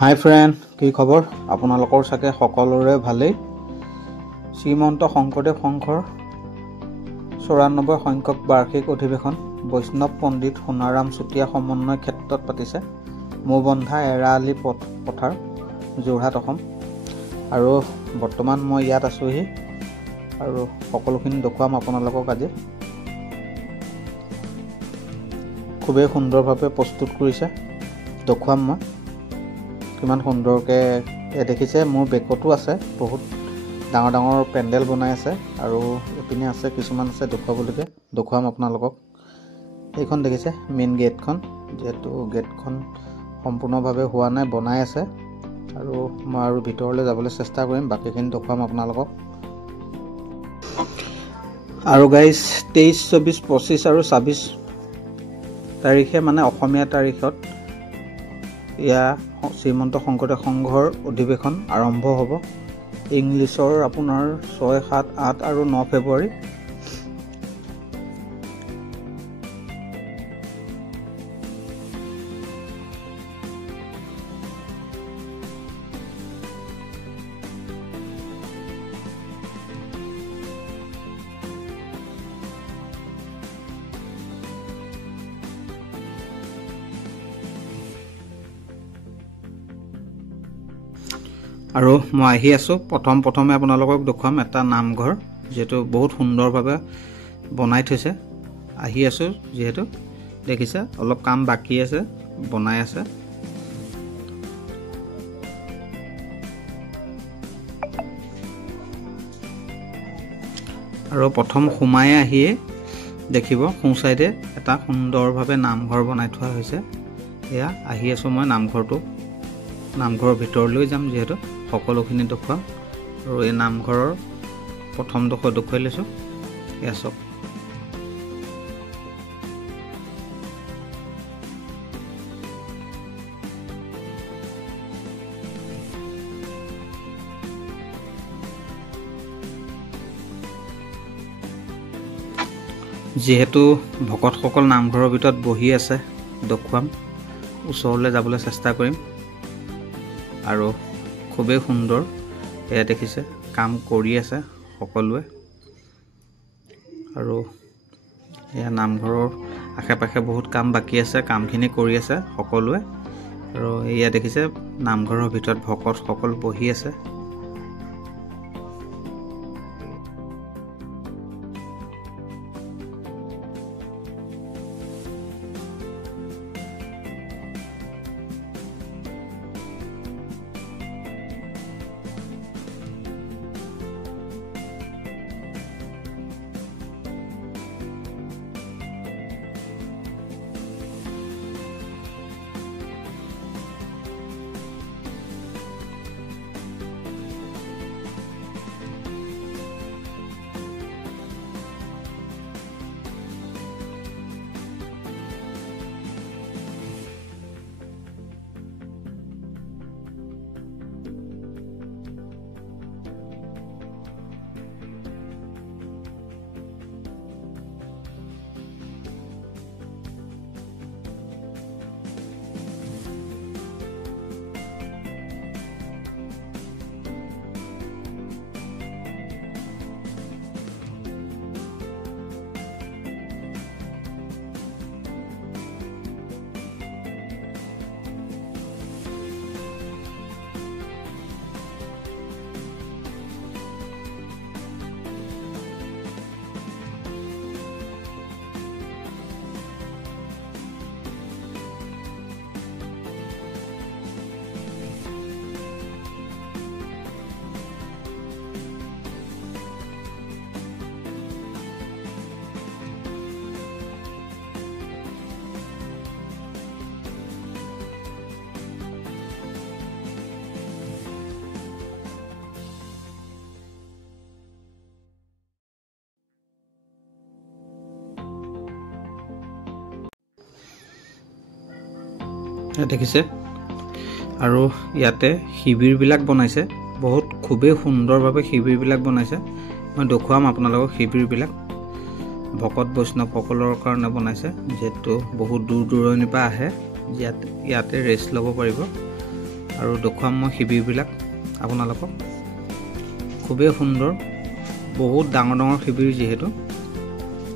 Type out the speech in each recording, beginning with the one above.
হাই friend, কি খবৰ? আপোনালোকৰ চাগে সকলোৰে ভালেই। শ্ৰীমন্ত শংকৰদেৱ সংঘৰ ৯৪ সংখ্যক বাৰ্ষিক অধিৱেশন বৈষ্ণৱ পণ্ডিত সোণাৰাম চুতীয়া সমন্বয় ক্ষেত্ৰত পাতিছে। মৌবন্ধা এৰাআলি পথাৰ, যোৰহাট, অসম। আৰু বৰ্তমান মই ইয়াত আছোঁহি আৰু সকলোখিনি দেখুৱাম আপোনালোকক আজি। খুবেই সুন্দৰভাৱে প্ৰস্তুত কৰিছে, দেখুৱাম মই কিমান সুন্দৰকৈ দেখিছে। মোৰ বেকতো আছে বহুত ডাঙৰ ডাঙৰ পেণ্ডেল বনাই আছে আৰু এইপিনে আছে কিছুমান আছে দেখুৱাবলৈকে, দেখুৱাম আপোনালোকক। এইখন দেখিছে মেইন গেটখন, যিহেতু গেটখন সম্পূৰ্ণভাৱে হোৱা নাই, বনাই আছে আৰু মই আৰু ভিতৰলৈ যাবলৈ চেষ্টা কৰিম, বাকীখিনি দেখুৱাম আপোনালোকক। আৰু গাইজ 23, 24, 25 আৰু 26 তাৰিখে মানে অসমীয়া তাৰিখত শ্ৰীমন্ত শংকৰদেৱ সংঘৰ অধিৱেশন আৰম্ভ হ'ব। ইংলিছৰ আপোনাৰ 6, 7, 8 আৰু 9 ফেব্ৰুৱাৰী। আৰু মই আহি আছোঁ। প্ৰথমে আপোনালোকক দেখুৱাম এটা নামঘৰ, যিহেতু বহুত সুন্দৰভাৱে বনাই থৈছে। আহি আছোঁ যিহেতু দেখিছে, অলপ কাম বাকী আছে, বনাই আছে। আৰু প্ৰথম সোমাই আহিয়ে দেখিব সোঁ চাইডে এটা সুন্দৰভাৱে নামঘৰ বনাই থোৱা হৈছে। এয়া আহি আছোঁ মই নামঘৰৰ ভিতৰলৈ যাম, যিহেতু সকলোখিনি দেখুৱাম। আৰু এই নামঘৰৰ প্ৰথম ডোখৰ দেখুৱাই লৈছোঁ। এয়া চাওক, যিহেতু ভকতসকল নামঘৰৰ ভিতৰত বহি আছে, দেখুৱাম, ওচৰলৈ যাবলৈ চেষ্টা কৰিম। আৰু খুবেই সুন্দৰ, এয়া দেখিছে কাম কৰি আছে সকলোৱে। আৰু এয়া নামঘৰৰ আশে পাশে বহুত কাম বাকী আছে, কামখিনি কৰি আছে সকলোৱে। আৰু এয়া দেখিছে নামঘৰৰ ভিতৰত ভকতসকল বহি আছে। দেখিছে, আৰু ইয়াতে শিবিৰবিলাক বনাইছে, খুবেই সুন্দৰভাৱে শিবিৰবিলাক বনাইছে। মই দেখুৱাম আপোনালোকক শিবিৰবিলাক। ভকত বৈষ্ণৱসকলৰ কাৰণে বনাইছে, যিহেতু বহুত দূৰ দূৰণিৰ পৰা আহে, ইয়াতে ৰেষ্ট ল'ব পাৰিব। আৰু দেখুৱাম মই শিবিৰবিলাক আপোনালোকক। খুবেই সুন্দৰ, বহুত ডাঙৰ ডাঙৰ শিবিৰ যিহেতু।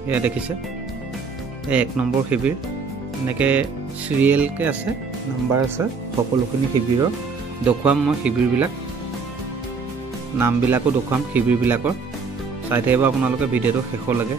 এয়া দেখিছে, এই 1 নম্বৰ শিবিৰ, এনেকৈ চিৰিয়েলকৈ আছে, নাম্বাৰ আছে সকলোখিনি শিবিৰৰ। দেখুৱাম মই শিবিৰবিলাক, নামবিলাকো দেখুৱাম শিবিৰবিলাকৰ। চাই থাকিব আপোনালোকে ভিডিঅ'টো শেষলৈকে।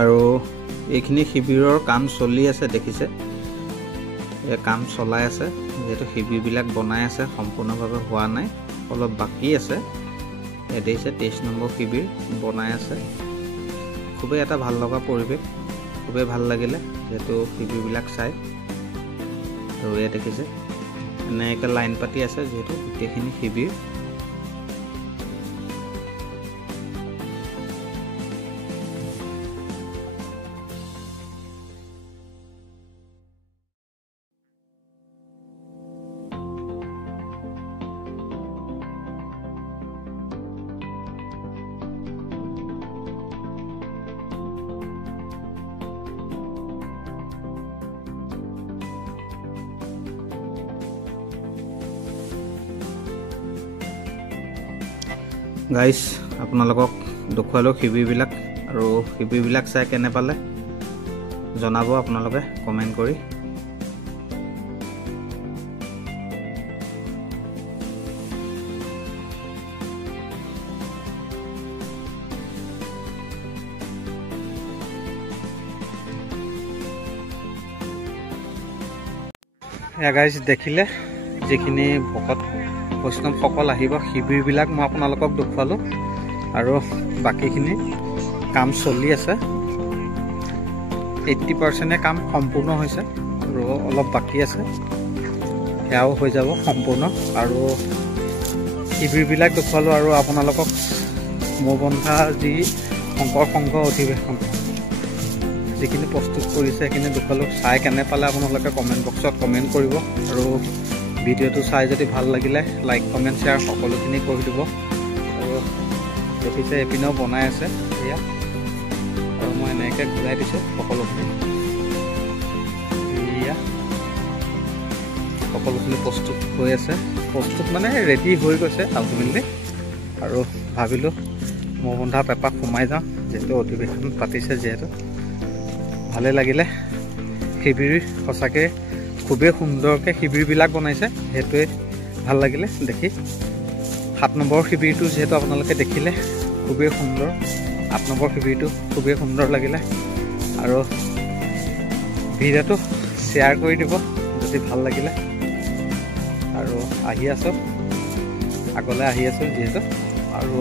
আৰু এইখিনি শিবিৰৰ কাম চলি আছে দেখিছে এই কাম চলাই আছে যেহেতু শিবিৰবিলাক বনাই আছে সম্পূৰ্ণভাৱে হোৱা নাই অলপ বাকি আছে এদেইছে 23 নম্বৰ শিবিৰ বনাই আছে খুবেই এটা ভাল লগা পৰিৱেশ খুবেই ভাল লাগিলে যেহেতু শিবিৰবিলাক চাই আৰু এয়া দেখিছে এনেকৈ লাইন পাতি আছে যেহেতু গোটেইখিনি শিবিৰ গাইস আপোনালোকক দেখুৱালো শিবিৰবিলাক আৰু শিবিৰবিলাক চাই কেনে পালে জনাব আপোনালোকে কমেন্ট কৰি গাইস দেখিলে যিখিনি ভকত বৈষ্ণৱ সকল আহিব শিবিৰবিলাক মই আপোনালোকক দেখুৱালো আৰু বাকিখিনি কাম চলি আছে 80% কাম সম্পূৰ্ণ হৈছে আৰু অলপ বাকি আছে সেয়াও হৈ যাব সম্পূৰ্ণ আৰু শিবিৰবিলাক দেখুৱালো আৰু আপোনালোকক মৌবন্ধা যি শংকৰ সংঘ অধিৱেশন যিখিনি প্ৰস্তুত কৰিছে সেইখিনি দেখুৱালো চাই কেনে পালে আপোনালোকে কমেন্ট বক্সত কমেন্ট কৰিব আৰু ভিডিওটো চাই যদি ভাল লাগিলে লাইক কমেন্ট শেয়াৰ সকলোখিনি কৰি দিব আৰু দেখিছে এপিনেও বনাই আছে এয়া আৰু মই এনেকৈ ঘূৰাই দিছোঁ সকলোখিনি এয়া সকলোখিনি প্ৰস্তুত হৈ আছে প্ৰস্তুত মানে ৰেডি হৈ গৈছে আল্টিমেটলি আৰু ভাবিলোঁ মৌবন্ধা পেপাক সোমাই যাওঁ যেহেতু অধিৱেশন পাতিছে যিহেতু ভালে লাগিলে শিবিৰ সঁচাকৈ খুবেই সুন্দৰকৈ শিবিৰবিলাক বনাইছে সেইটোৱে ভাল লাগিলে দেখি 7 নম্বৰ শিবিৰটো যেহেতু আপোনালোকে দেখিলে খুবেই সুন্দৰ 8 নম্বৰ শিবিৰটো খুবেই সুন্দৰ লাগিলে আৰু ভিডিঅ'টো শ্বেয়াৰ কৰি দিব যদি ভাল লাগিলে আৰু আহি আছোঁ আগলৈ আহি আছোঁ যিহেতু আৰু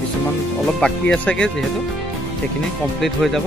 কিছুমান অলপ বাকী আছেগৈ যিহেতু সেইখিনি কমপ্লিট হৈ যাব